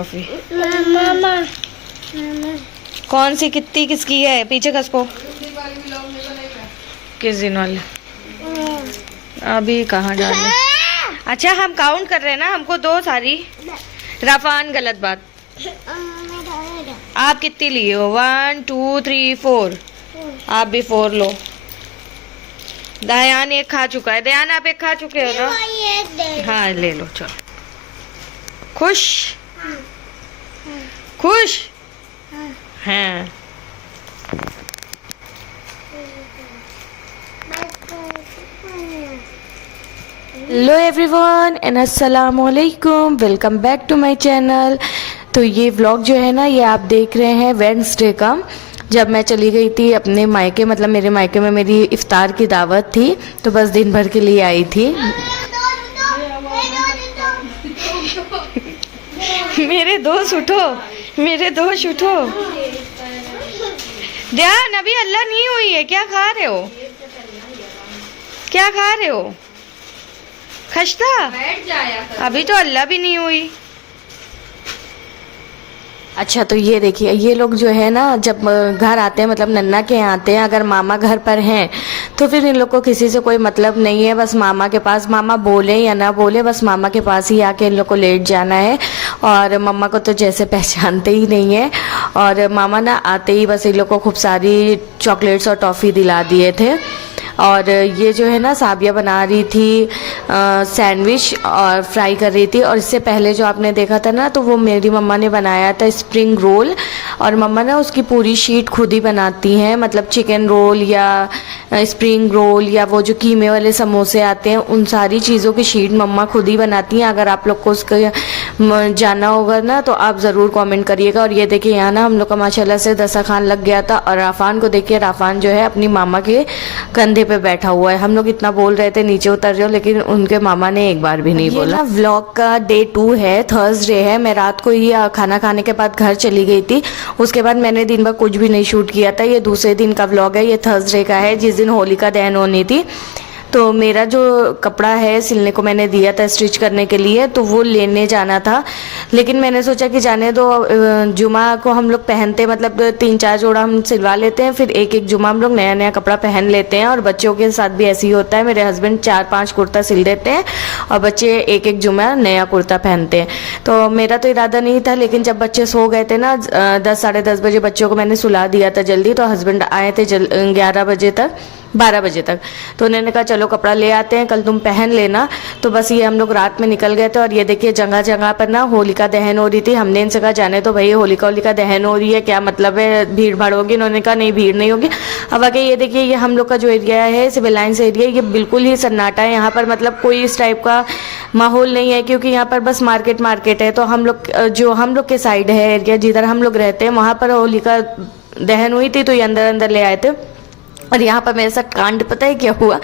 Toffee. मामा कौन सी, कितनी, किसकी है? पीछे खसको। किस दिन वाले? अभी कहाँ डाले? अच्छा हम काउंट कर रहे हैं ना, हमको दो सारी। रफान गलत बात। आप कितनी लिए हो? 1 2 3 4। आप भी 4 लो। दयान एक खा चुका है। दयान आप एक खा चुके हो ना? हाँ ले लो चलो। खुश? खुश हैं? हेलो एवरीवन एंड अस्सलाम वालेकुम, welcome back to my channel. तो ये व्लॉग जो है ना, ये आप देख रहे हैं वेडनेसडे का, जब मैं चली गई थी अपने मायके, मतलब मेरे मायके में मेरी इफ्तार की दावत थी, तो बस दिन भर के लिए आई थी। मेरे दोस्त उठो, मेरे दोस्त उठो। ध्यान, अभी अल्लाह नहीं हुई है। क्या खा रहे हो? क्या खा रहे हो? खस्ता? अभी तो अल्लाह भी नहीं हुई। अच्छा तो ये देखिए, ये लोग जो है ना, जब घर आते हैं, मतलब नन्ना के यहाँ आते हैं, अगर मामा घर पर हैं तो फिर इन लोग को किसी से कोई मतलब नहीं है, बस मामा के पास, मामा बोले या ना बोले, बस मामा के पास ही आके इन लोग को लेट जाना है। और मम्मा को तो जैसे पहचानते ही नहीं है, और मामा ना आते ही बस इन लोग को खूब सारी चॉकलेट्स और टॉफ़ी दिला दिए थे। और ये जो है ना, साबिया बना रही थी सैंडविच और फ्राई कर रही थी। और इससे पहले जो आपने देखा था ना, तो वो मेरी मम्मा ने बनाया था स्प्रिंग रोल। और मम्मा ना उसकी पूरी शीट खुद ही बनाती हैं, मतलब चिकन रोल या स्प्रिंग रोल या वो जो कीमे वाले समोसे आते हैं, उन सारी चीज़ों की शीट मम्मा खुद ही बनाती हैं। अगर आप लोग को उसका जानना होगा ना, तो आप ज़रूर कमेंट करिएगा। और ये देखिए यहाँ ना हम लोग का माशाल्लाह से दस्तरखान लग गया था। और राफान को देखिए, राफान जो है अपनी मामा के कंधे पे बैठा हुआ है। हम लोग इतना बोल रहे थे नीचे उतर जाओ, लेकिन उनके मामा ने एक बार भी नहीं बोला। ये ना व्लॉग का डे 2 है, थर्सडे है। मैं रात को ही खाना खाने के बाद घर चली गई थी, उसके बाद मैंने दिन भर कुछ भी नहीं शूट किया था। ये दूसरे दिन का व्लॉग है, ये थर्सडे का है, जिस दिन होलिका दहन होनी थी। तो मेरा जो कपड़ा है सिलने को मैंने दिया था स्टिच करने के लिए, तो वो लेने जाना था। लेकिन मैंने सोचा कि जाने दो, जुमा को हम लोग पहनते, मतलब 3-4 जोड़ा हम सिलवा लेते हैं, फिर एक एक जुमा हम लोग नया नया कपड़ा पहन लेते हैं। और बच्चों के साथ भी ऐसे ही होता है, मेरे हस्बैंड 4-5 कुर्ता सिल देते हैं और बच्चे एक एक जुमा नया कुर्ता पहनते हैं। तो मेरा तो इरादा नहीं था, लेकिन जब बच्चे सो गए थे ना, 10-10:30 बजे बच्चों को मैंने सुला दिया था जल्दी, तो हस्बैंड आए थे 11 बजे तक, 12 बजे तक। तो उन्होंने कहा चलो कपड़ा ले आते हैं, कल तुम पहन लेना। तो बस ये हम लोग रात में निकल गए थे। और ये देखिए जगह जगह पर ना होलिका दहन हो रही थी। हमने इनसे कहा जाने तो भाई, होलिका दहन हो रही है, क्या मतलब है, भीड़ भाड़ होगी? इन्होंने कहा नहीं भीड़ नहीं होगी। अब आगे ये देखिए, ये हम लोग का जो एरिया है, सिविल लाइन्स एरिया, ये बिल्कुल ही सन्नाटा है। यहाँ पर मतलब कोई इस टाइप का माहौल नहीं है, क्योंकि यहाँ पर बस मार्केट है। तो हम लोग जो हम लोग के साइड है एरिया, जिधर हम लोग रहते हैं, वहाँ पर होलिका दहन हुई थी, तो ये अंदर अंदर ले आए थे। और यहाँ पर मेरे साथ कांड पता है क्या हुआ?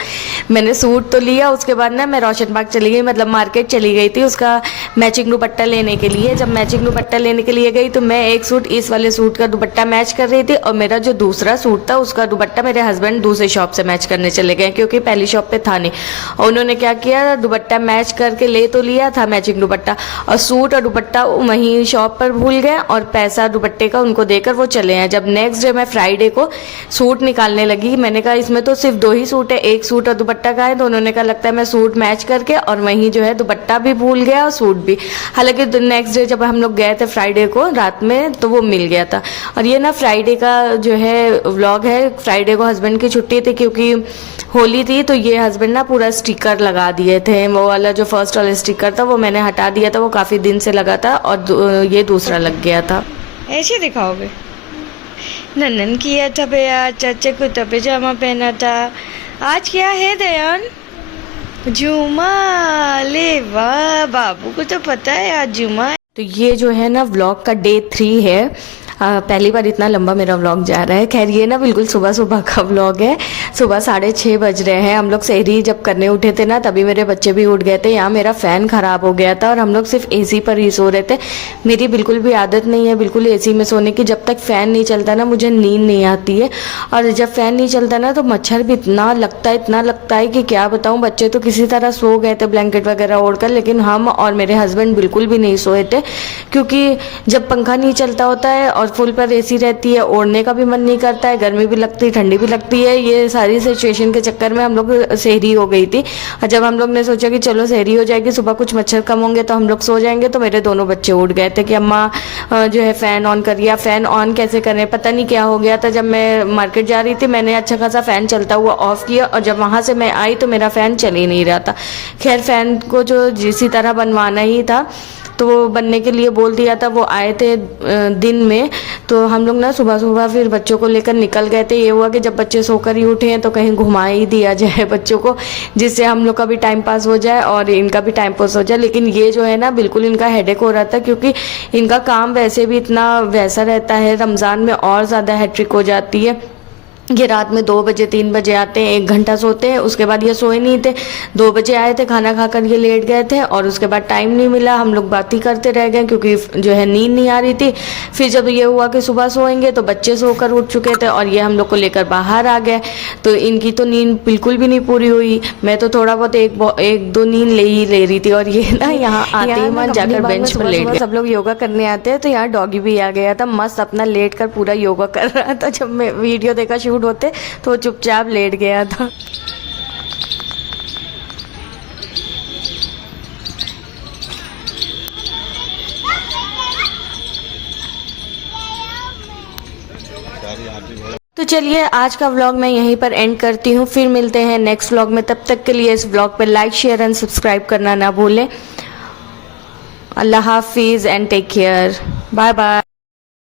मैंने सूट तो लिया, उसके बाद ना मैं रोशन बाग चली गई, मतलब मार्केट चली गई थी उसका मैचिंग दुपट्टा लेने के लिए। जब मैचिंग दुपट्टा लेने के लिए गई, तो मैं एक सूट, इस वाले सूट का दुपट्टा मैच कर रही थी, और मेरा जो दूसरा सूट था उसका दुपट्टा मेरे हस्बैंड दूसरी शॉप से मैच करने चले गए, क्योंकि पहली शॉप पे था नहीं। और उन्होंने क्या किया, दुपट्टा मैच करके ले तो लिया था मैचिंग दुपट्टा, और सूट और दुपट्टा वहीं शॉप पर भूल गए, और पैसा दुपट्टे का उनको देकर वो चले हैं। जब नेक्स्ट डे मैं फ्राइडे को सूट निकालने लगी, मैंने कहा इसमें तो सिर्फ 2 ही सूट है, एक सूट और दुपट्टा का है। तो उन्होंने कहा लगता है मैं सूट मैच करके, और वहीं जो है दुपट्टा भी भूल गया और सूट भी। हालांकि नेक्स्ट डे जब हम लोग गए थे फ्राइडे को रात में, तो वो मिल गया था। और ये ना फ्राइडे का जो है व्लॉग है, फ्राइडे को हस्बैंड की छुट्टी थी क्योंकि होली थी। तो ये हस्बैंड ना पूरा स्टिकर लगा दिए थे, वो वाला जो फर्स्ट वाला स्टिकर था वो मैंने हटा दिया था, वो काफ़ी दिन से लगा था, और ये दूसरा लग गया था। ऐसे दिखाओगे? नन्नन किया था भैया, चाचा को तो पजामा पहना था। आज क्या है दयान? जुमा। ले वाह, बाबू को तो पता है आज जुमा है। तो ये जो है ना व्लॉग का डे 3 है। पहली बार इतना लंबा मेरा व्लॉग जा रहा है। खैर ये ना बिल्कुल सुबह सुबह का व्लॉग है। सुबह 6:30 बज रहे हैं। हम लोग सहरी जब करने उठे थे ना तभी मेरे बच्चे भी उठ गए थे। यहाँ मेरा फ़ैन ख़राब हो गया था और हम लोग सिर्फ एसी पर ही सो रहे थे। मेरी बिल्कुल भी आदत नहीं है बिल्कुल एसी में सोने की। जब तक फ़ैन नहीं चलता ना मुझे नींद नहीं आती है, और जब फ़ैन नहीं चलता ना तो मच्छर भी इतना लगता है कि क्या बताऊँ। बच्चे तो किसी तरह सो गए थे ब्लैंकेट वगैरह ओढ़कर, लेकिन हम और मेरे हस्बैंड बिल्कुल भी नहीं सोए थे, क्योंकि जब पंखा नहीं चलता होता है और फुल पर एसी रहती है, ओढ़ने का भी मन नहीं करता है, गर्मी भी लगती है ठंडी भी लगती है। ये सारी सिचुएशन के चक्कर में हम लोग सहरी हो गई थी। और जब हम लोग ने सोचा कि चलो सहरी हो जाएगी, सुबह कुछ मच्छर कम होंगे तो हम लोग सो जाएंगे, तो मेरे दोनों बच्चे उठ गए थे कि अम्मा जो है फ़ैन ऑन करिए। फ़ैन ऑन कैसे करें पता नहीं क्या हो गया था। जब मैं मार्केट जा रही थी मैंने अच्छा खासा फ़ैन चलता हुआ ऑफ़ किया, और जब वहाँ से मैं आई तो मेरा फ़ैन चल ही नहीं रहा था। खैर फ़ैन को जो जिसी तरह बनवाना ही था तो वो बनने के लिए बोल दिया था। वो आए थे दिन में, तो हम लोग ना सुबह सुबह फिर बच्चों को लेकर निकल गए थे। ये हुआ कि जब बच्चे सोकर ही उठे हैं तो कहीं घुमा ही दिया जाए बच्चों को, जिससे हम लोग का भी टाइम पास हो जाए और इनका भी टाइम पास हो जाए। लेकिन ये जो है ना बिल्कुल इनका हेडेक हो रहा था, क्योंकि इनका काम वैसे भी इतना वैसा रहता है, रमज़ान में और ज़्यादा हैट्रिक हो जाती है। ये रात में 2 बजे 3 बजे आते हैं, 1 घंटा सोते हैं, उसके बाद ये सोए नहीं थे। 2 बजे आए थे, खाना खाकर ये लेट गए थे और उसके बाद टाइम नहीं मिला। हम लोग बात ही करते रह गए क्योंकि जो है नींद नहीं आ रही थी। फिर जब ये हुआ कि सुबह सोएंगे तो बच्चे सोकर उठ चुके थे और ये हम लोग को लेकर बाहर आ गए, तो इनकी तो नींद बिल्कुल भी नहीं पूरी हुई। मैं तो थोड़ा बहुत एक दो नींद ले रही थी, और ये ना यहाँ आते ही वहाँ जाकर बेंच पर लेट गए। सब लोग योगा करने आते हैं, तो यहाँ डॉगी भी आ गया था, मस्त अपना लेट कर पूरा योगा कर रहा था। जब मैं वीडियो देखा शूट होते तो वो चुपचाप लेट गया था। तो चलिए आज का व्लॉग मैं यहीं पर एंड करती हूँ, फिर मिलते हैं नेक्स्ट व्लॉग में। तब तक के लिए इस व्लॉग पर लाइक शेयर एंड सब्सक्राइब करना ना भूलें। अल्लाह हाफिज़ and take care, bye bye.